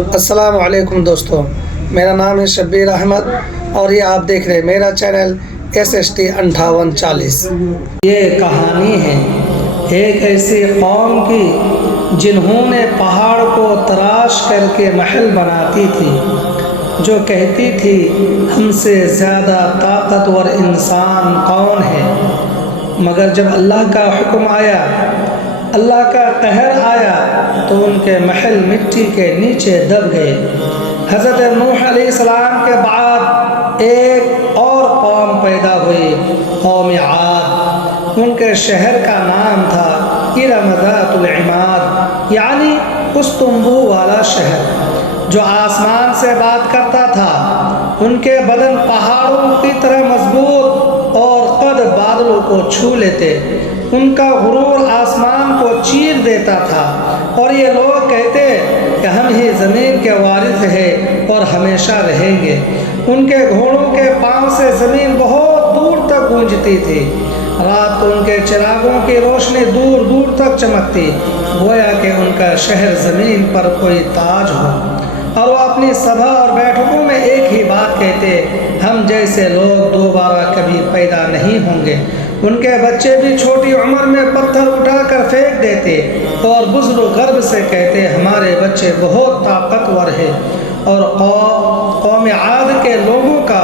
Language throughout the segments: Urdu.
السلام علیکم دوستو، میرا نام ہے شبیر احمد اور یہ آپ دیکھ رہے ہیں میرا چینل SST 5840۔ یہ کہانی ہے ایک ایسی قوم کی جنہوں نے پہاڑ کو تراش کر کے محل بناتی تھی، جو کہتی تھی ہم سے زیادہ طاقتور انسان کون ہے، مگر جب اللہ کا حکم آیا، اللہ کا قہر آیا تو ان کے محل مٹی کے نیچے دب گئے۔ حضرت نوح علیہ السلام کے بعد ایک اور قوم پیدا ہوئی، قوم عاد۔ ان کے شہر کا نام تھا ارم ذات العماد، یعنی استنبو والا شہر، جو آسمان سے بات کرتا تھا۔ ان کے بدن پہاڑوں کی طرح مضبوط اور قد بادلوں کو چھو لیتے۔ ان کا غرور آسمان کو چیر دیتا تھا، اور یہ لوگ کہتے کہ ہم ہی زمین کے وارث ہیں اور ہمیشہ رہیں گے۔ ان کے گھوڑوں کے پاؤں سے زمین بہت دور تک گونجتی تھی۔ رات کو ان کے چراغوں کی روشنی دور دور تک چمکتی، گویا کہ ان کا شہر زمین پر کوئی تاج ہو، اور وہ اپنی سبھا اور بیٹھکوں میں ایک ہی بات کہتے، ہم جیسے لوگ دوبارہ کبھی پیدا نہیں ہوں گے۔ ان کے بچے بھی چھوٹی عمر میں پتھر اٹھا کر پھینک دیتے اور بزرگ گرب سے کہتے ہمارے بچے بہت طاقتور ہیں۔ اور قوم عاد کے لوگوں کا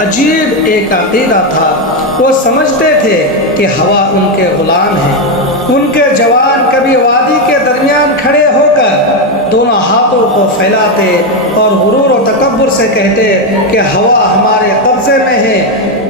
عجیب ایک عقیدہ تھا، وہ سمجھتے تھے کہ ہوا ان کے غلام ہے۔ ان کے جوان کبھی وادی کے درمیان کھڑے ہو کر دونوں ہاتھوں کو پھیلاتے اور غرور و تکبر سے کہتے کہ ہوا ہمارے قبضے میں ہے،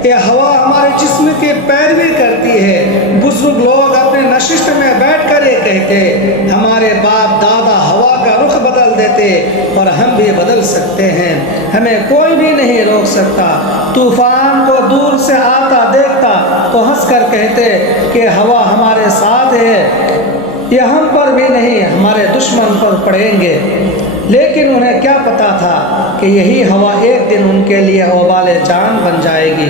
یہ ہوا ہمارے جسم کی پیروی کرتی ہے۔ بزرگ لوگ اپنے نشست میں بیٹھ کر یہ کہتے ہمارے باپ دادا ہوا کا رخ بدل دیتے اور ہم بھی بدل سکتے ہیں، ہمیں کوئی بھی نہیں روک سکتا۔ طوفان کو دور سے آتا دیکھتا تو ہنس کر کہتے کہ ہوا ہمارے ساتھ ہے، یہ ہم پر بھی نہیں ہمارے دشمن پر پڑیں گے۔ لیکن انہیں کیا پتا تھا کہ یہی ہوا ایک دن ان کے لیے وبال جان بن جائے گی،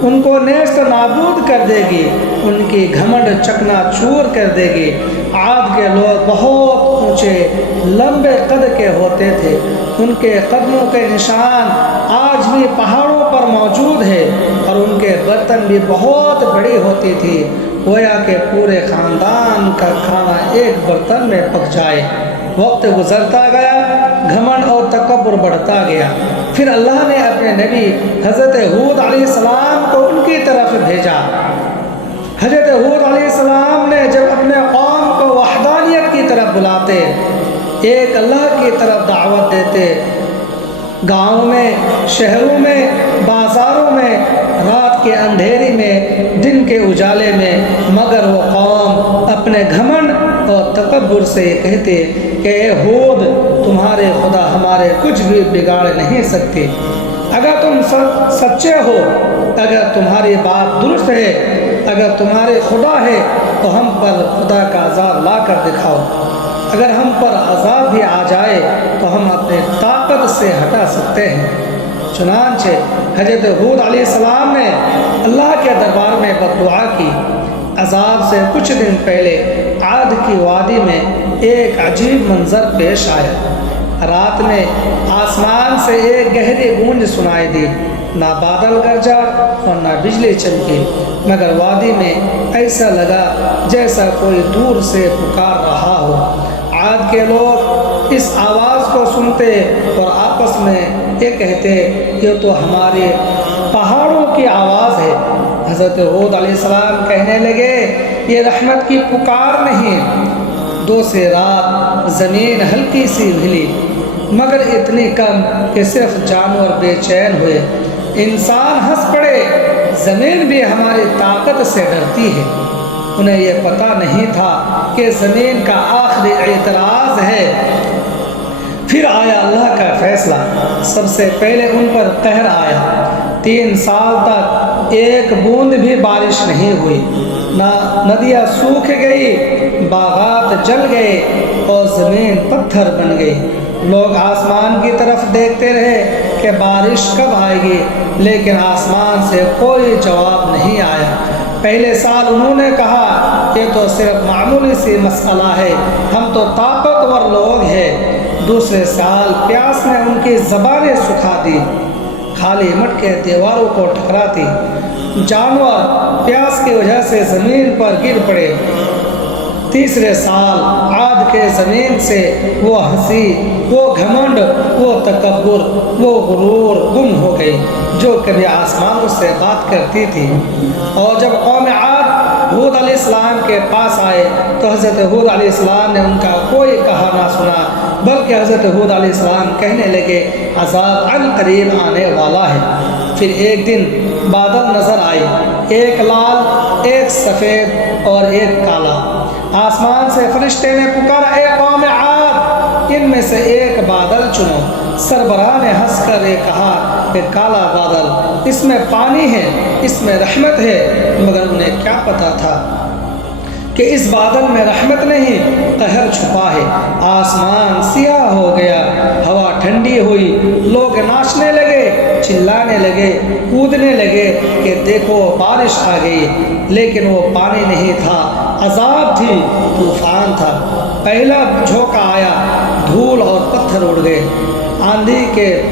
ان کو نیست نابود کر دے گی، ان کی گھمنڈ چکنا چور کر دے گی۔ عاد کے لوگ بہت اونچے لمبے قد کے ہوتے تھے، ان کے قدموں کے نشان آج بھی پہاڑوں پر موجود ہے، اور ان کے برتن بھی بہت بڑی ہوتی تھی، گویا کہ پورے خاندان کا کھانا ایک برتن میں پک جائے۔ وقت گزرتا گیا، گھمنڈ اور تکبر بڑھتا گیا۔ پھر اللہ نے اپنے نبی حضرت ہود علیہ السلام کو ان کی طرف بھیجا۔ حضرت ہود علیہ السلام نے جب اپنے قوم کو وحدانیت کی طرف بلاتے، ایک اللہ کی طرف دعوت دیتے، گاؤں میں، شہروں میں، بازاروں میں، رات کے اندھیری میں، دن کے اجالے میں، مگر وہ قوم اپنے گھمنڈ اور تکبر سے کہتے کہ اے ہود، تمہارے خدا ہمارے کچھ بھی بگاڑ نہیں سکتے۔ اگر تم سچے ہو، اگر تمہاری بات درست ہے، اگر تمہارے خدا ہے تو ہم پر خدا کا عذاب لا کر دکھاؤ۔ اگر ہم پر عذاب بھی آ جائے تو ہم اپنے طاقت سے ہٹا سکتے ہیں۔ چنانچہ حضرت ہود علیہ السلام نے اللہ کے دربار میں بددعا کی۔ عذاب سے کچھ دن پہلے عاد کی وادی میں ایک عجیب منظر پیش آیا۔ رات میں آسمان سے ایک گہری گونج سنائی دی، نہ بادل گرجا اور نہ بجلی چمکی، مگر وادی میں ایسا لگا جیسا کوئی دور سے پکار رہا ہو۔ عاد کے لوگ اس آواز کو سنتے اور آپس میں یہ کہتے یہ تو ہمارے پہاڑوں کی آواز ہے۔ حضرت ہود علیہ السلام کہنے لگے یہ رحمت کی پکار نہیں۔ دوسری رات زمین ہلکی سی ہلی، مگر اتنی کم کہ صرف جانور بے چین ہوئے۔ انسان ہنس پڑے، زمین بھی ہماری طاقت سے ڈرتی ہے۔ انہیں یہ پتہ نہیں تھا کہ زمین کا آخری اعتراض ہے۔ پھر آیا اللہ کا فیصلہ۔ سب سے پہلے ان پر قہر آیا۔ 3 سال تک ایک بوند بھی بارش نہیں ہوئی، نہ ندیاں سوکھ گئی، باغات جل گئے اور زمین پتھر بن گئی۔ لوگ آسمان کی طرف دیکھتے رہے کہ بارش کب آئے گی، لیکن آسمان سے کوئی جواب نہیں آیا۔ پہلے سال انہوں نے کہا یہ تو صرف معمولی سی مسئلہ ہے، ہم تو طاقتور لوگ ہیں۔ دوسرے سال پیاس نے ان کی زبانیں سکھا دی، خالی مٹکے دیواروں کو ٹکراتی، جانور پیاس کی وجہ سے زمین پر گر پڑے۔ تیسرے سال عاد کے زمین سے وہ ہنسی، وہ گھمنڈ، وہ تکبر، وہ غرور گم ہو گئی جو کبھی آسمانوں سے بات کرتی تھی۔ اور جب قوم عاد ہود علیہ السلام کے پاس آئے تو حضرت ہود علیہ السلام نے ان کا کوئی کہا نہ سنا، بلکہ حضرت ہود علیہ السلام کہنے لگے عذاب عن قریب آنے والا ہے۔ پھر ایک دن بادل نظر آئے، ایک لال، ایک سفید اور ایک کالا۔ آسمان سے فرشتے نے پکارا، اے قوم عاد، ان میں سے ایک بادل چنو۔ سربراہ نے ہنس کر یہ کہا کہ کالا بادل، اس میں پانی ہے، اس میں رحمت ہے، مگر انہیں کیا پتا تھا کہ اس بادل میں رحمت نہیں، قہر چھپا ہے۔ آسمان سیاہ ہو گیا، ہوا ٹھنڈی ہوئی، لوگ ناچنے لگے، چلانے لگے، کودنے لگے کہ دیکھو بارش آ گئی، لیکن وہ پانی نہیں تھا، عذاب تھی، طوفان تھا۔ پہلا جھونکا آیا، دھول اور پتھر اڑ گئے۔ آندھی کے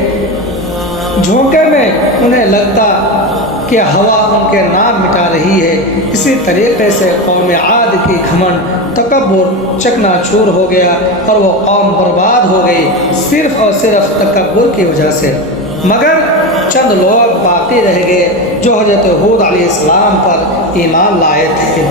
جھونکے میں انہیں لگتا کہ ہوا ان کے نام مٹا رہی ہے۔ اسی طریقے سے قوم عاد کی گھمنڈ، تکبر چکنا چور ہو گیا اور وہ قوم برباد ہو گئی، صرف اور صرف تکبر کی وجہ سے۔ مگر چند لوگ باقی رہ گئے جو حضرت ہود علیہ السلام پر ایمان لائے تھے۔